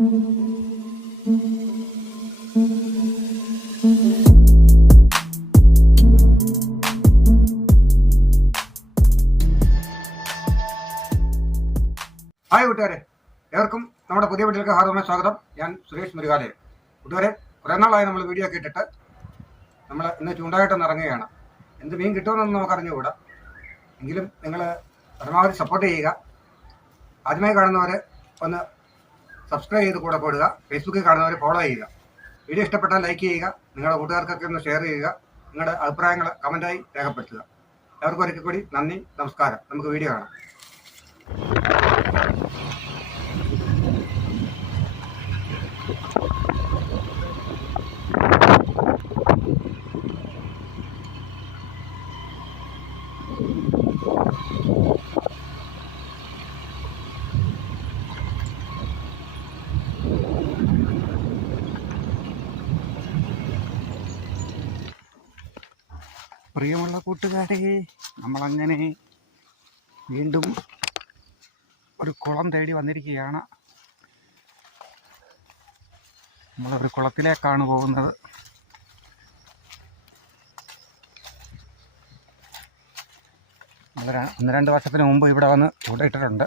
Hi കൂട്ടുകാരെ, ഏവർക്കും നമ്മുടെ പുതിയ വീട്ടിലേക്ക് ഹാർദമായ സ്വാഗതം. ഞാൻ സുരേഷ് മുരുകാലയം. കൂട്ടുകാരെ, കുറേ നാളായി നമ്മൾ വീഡിയോ ഒക്കെ ഇട്ടിട്ട് നമ്മൾ ഇന്ന് ചൂണ്ടായിട്ടൊന്ന് ഇറങ്ങുകയാണ്. എന്ത് മീൻ കിട്ടുമെന്നൊന്നും നമുക്ക് അറിഞ്ഞുകൂടാ. എങ്കിലും നിങ്ങൾ പരമാവധി സപ്പോർട്ട് ചെയ്യുക. ആദ്യമായി കാണുന്നവരെ ഒന്ന് സബ്സ്ക്രൈബ് ചെയ്ത് കൂടെ കൂടുക. ഫേസ്ബുക്കിൽ കാണുന്നവരെ ഫോളോ ചെയ്യുക. വീഡിയോ ഇഷ്ടപ്പെട്ടാൽ ലൈക്ക് ചെയ്യുക. നിങ്ങളുടെ കൂട്ടുകാർക്കൊക്കെ ഒന്ന് ഷെയർ ചെയ്യുക. നിങ്ങളുടെ അഭിപ്രായങ്ങൾ കമൻറ്റായി രേഖപ്പെടുത്തുക. എല്ലാവർക്കും ഒരിക്കൽ കൂടി നന്ദി, നമസ്കാരം. നമുക്ക് വീഡിയോ കാണാം. പ്രിയമുള്ള കൂട്ടുകാരെ, നമ്മളങ്ങനെ വീണ്ടും ഒരു കുളം തേടി വന്നിരിക്കുകയാണ്. നമ്മളൊരു കുളത്തിലേക്കാണ് പോകുന്നത്. ഒന്ന് രണ്ട് വർഷത്തിന് മുമ്പ് ഇവിടെ വന്ന് ചൂണ്ടയിട്ടിട്ടുണ്ട്.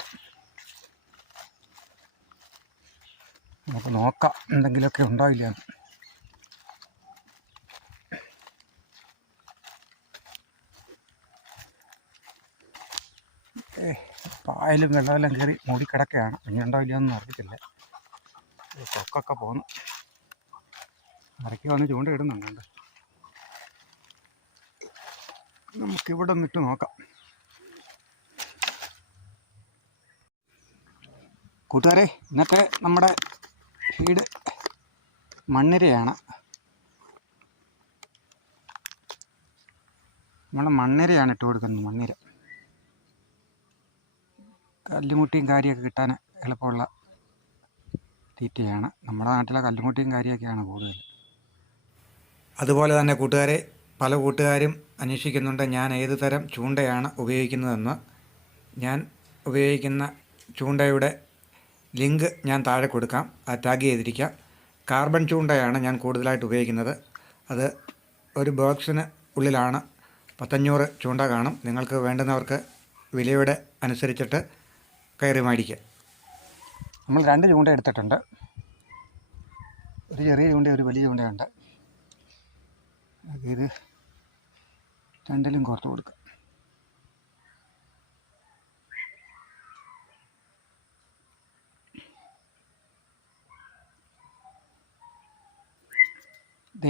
നമുക്ക് നോക്കാം എന്തെങ്കിലുമൊക്കെ ഉണ്ടാവില്ല. പായലും വെള്ളമെല്ലാം കയറി മൂടിക്കിടക്കുകയാണ്. ഇനിയുണ്ടോ ഇല്ലയൊന്നും അറിയത്തില്ല. കൊക്കൊക്കെ പോന്നു. ഇറക്കി വന്ന് ചൂണ്ടയിടുന്നുണ്ട്. നമുക്കിവിടെ നിന്നിട്ട് നോക്കാം. കൂട്ടുകാരെ, ഇന്നത്തെ നമ്മുടെ ഫീഡ് മണ്ണിരയാണ്. നമ്മൾ മണ്ണിരയാണ് ഇട്ട് കൊടുക്കുന്നത്. മണ്ണിര കല്ലുമുട്ടിയും കാര്യമൊക്കെ കിട്ടാൻ എളുപ്പമുള്ള തീറ്റയാണ്. നമ്മുടെ നാട്ടിലെ കല്ലുമുട്ടിയും കാര്യമൊക്കെയാണ് കൂടുതൽ. അതുപോലെ തന്നെ കൂട്ടുകാരെ, പല കൂട്ടുകാരും അന്വേഷിക്കുന്നുണ്ട് ഞാൻ ഏത് തരം ചൂണ്ടയാണ് ഉപയോഗിക്കുന്നതെന്ന്. ഞാൻ ഉപയോഗിക്കുന്ന ചൂണ്ടയുടെ ലിങ്ക് ഞാൻ താഴെ കൊടുക്കാം. അത് ടാഗ് ചെയ്തിരിക്കാം. കാർബൺ ചൂണ്ടയാണ് ഞാൻ കൂടുതലായിട്ട് ഉപയോഗിക്കുന്നത്. അത് ഒരു ബോക്സിന് ഉള്ളിലാണ് 1500 ചൂണ്ട കാണും. നിങ്ങൾക്ക് വേണ്ടുന്നവർക്ക് വിലയുടെ അനുസരിച്ചിട്ട് കയറി മേടിക്കുക. നമ്മൾ 2 ചൂണ്ട എടുത്തിട്ടുണ്ട്. ഒരു ചെറിയ ചൂണ്ട, ഒരു വലിയ ചൂണ്ടയുണ്ട്. ഇത് രണ്ടിലും കോർത്ത് കൊടുക്കുക.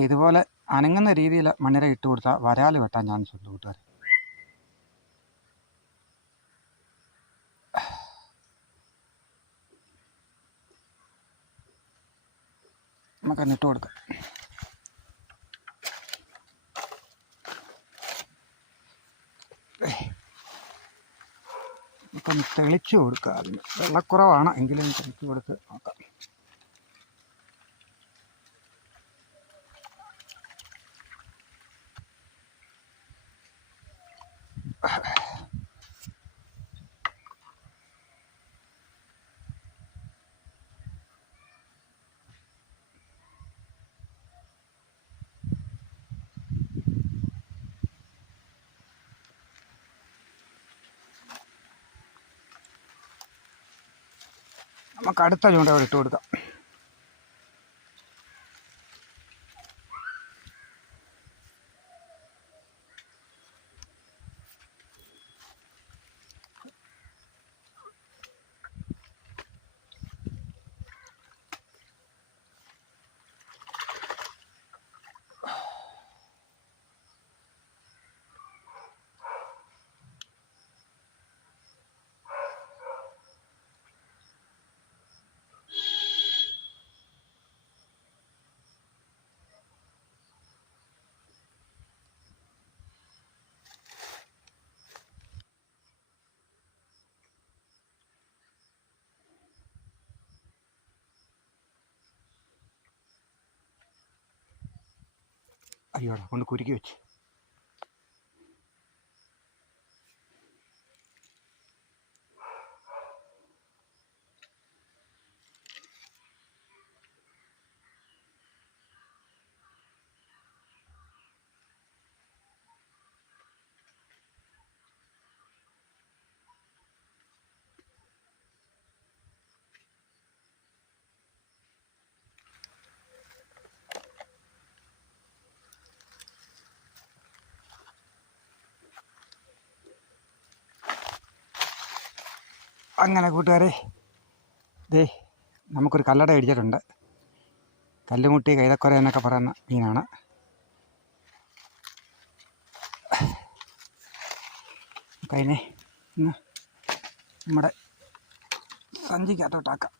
ഇതുപോലെ അനങ്ങുന്ന രീതിയിൽ മണ്ണിര ഇട്ട് കൊടുത്താൽ വരാൽ വെട്ടാൻ ചാൻസ് ഉണ്ട് കൂട്ടുകാർ. നമുക്കൊന്ന് ഇട്ട് കൊടുക്കാം. നമുക്കൊന്ന് തെളിച്ച് കൊടുക്കുക. അതിന് വെള്ളക്കുറവാണ്, എങ്കിലും തെളിച്ച് കൊടുത്ത് നോക്കാം. നമുക്ക് അടുത്ത ചൂണ്ട അവിടെ ഇട്ട് കൊടുക്കാം. അയ്യോടാ, കൊണ്ട് കുരുക്കി വെച്ച്. അങ്ങനെ കൂട്ടുകാരെ, ദേ നമുക്കൊരു കല്ലട അടിച്ചിട്ടുണ്ട്. കല്ലുമുട്ടി കൈതക്കൊര എന്നൊക്കെ പറയുന്ന മീനാണ്. നമുക്കതിനെ ഇന്ന് നമ്മുടെ സഞ്ചിക്കകത്തോട്ടാക്കാം.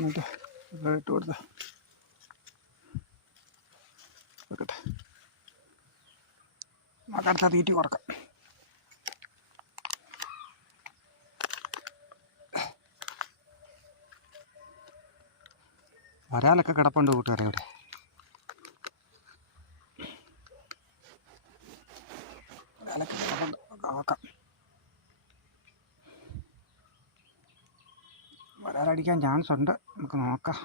എന്നിട്ട് ഇട്ട് കൊടുത്ത് വെക്കട്ടെ. നമുക്കടുത്ത തീറ്റി കുറക്കാം. വരാലൊക്കെ കിടപ്പുണ്ട് കൂട്ടുകാരെ ഇവിടെ. വരാലൊക്കെ കിടപ്പുണ്ട്, ആക്കാം. വരാലടിക്കാൻ ചാൻസ് ഉണ്ട്, നമുക്ക് നോക്കാം.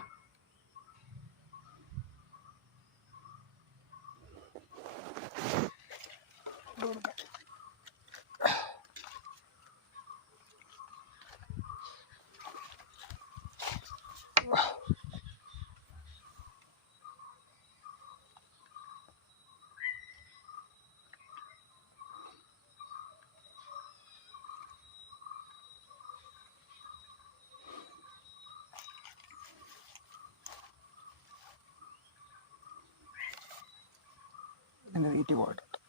ഇതിൻ്റെ തീറ്റി പോയിട്ടുണ്ട്.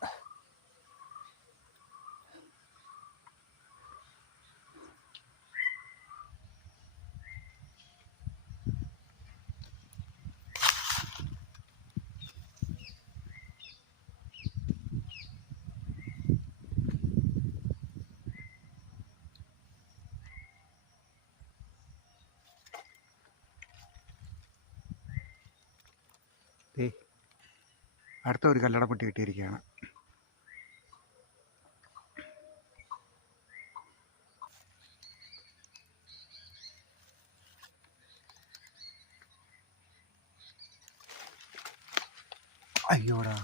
അടുത്ത ഒരു കല്ലടപ്പെട്ടി കിട്ടിയിരിക്കുകയാണ്. അയ്യോടാ,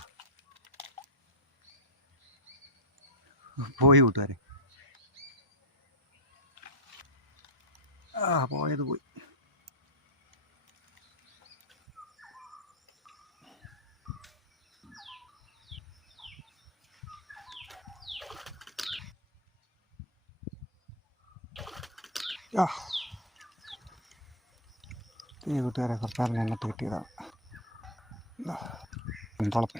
പോയി കൂട്ടുകാരെ. പോയത് പോയി. ഈ കൂട്ടുകാരെ കുറച്ചാറിന് എണ്ണത്ത് കിട്ടിയതാണ്. കുളം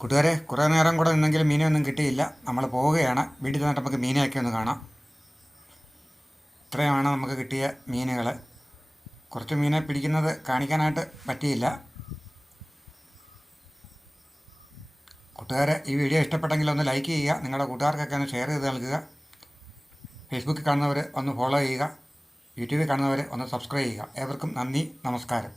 കൂട്ടുകാരെ, കുറേ നേരം കൂടെ നിന്നെങ്കിലും മീനൊന്നും കിട്ടിയില്ല. നമ്മൾ പോവുകയാണ്. വീട്ടിൽ നിന്നിട്ട് നമുക്ക് മീനെയൊക്കെ ഒന്ന് കാണാം. ഇത്രയുമാണ് നമുക്ക് കിട്ടിയ മീനുകൾ. കുറച്ച് മീനെ പിടിക്കുന്നത് കാണിക്കാനായിട്ട് പറ്റിയില്ല. കൂട്ടുകാരെ, ഈ വീഡിയോ ഇഷ്ടപ്പെട്ടെങ്കിൽ ഒന്ന് ലൈക്ക് ചെയ്യുക, നിങ്ങളുടെ കൂട്ടുകാർക്കൊക്കെ ഒന്ന് ഷെയർ ചെയ്ത് നൽകുക. ഫേസ്ബുക്കിൽ കാണുന്നവർ ഒന്ന് ഫോളോ ചെയ്യുക, യൂട്യൂബിൽ കാണുന്നവർ ഒന്ന് സബ്സ്ക്രൈബ് ചെയ്യുക. ഏവർക്കും നന്ദി, നമസ്കാരം.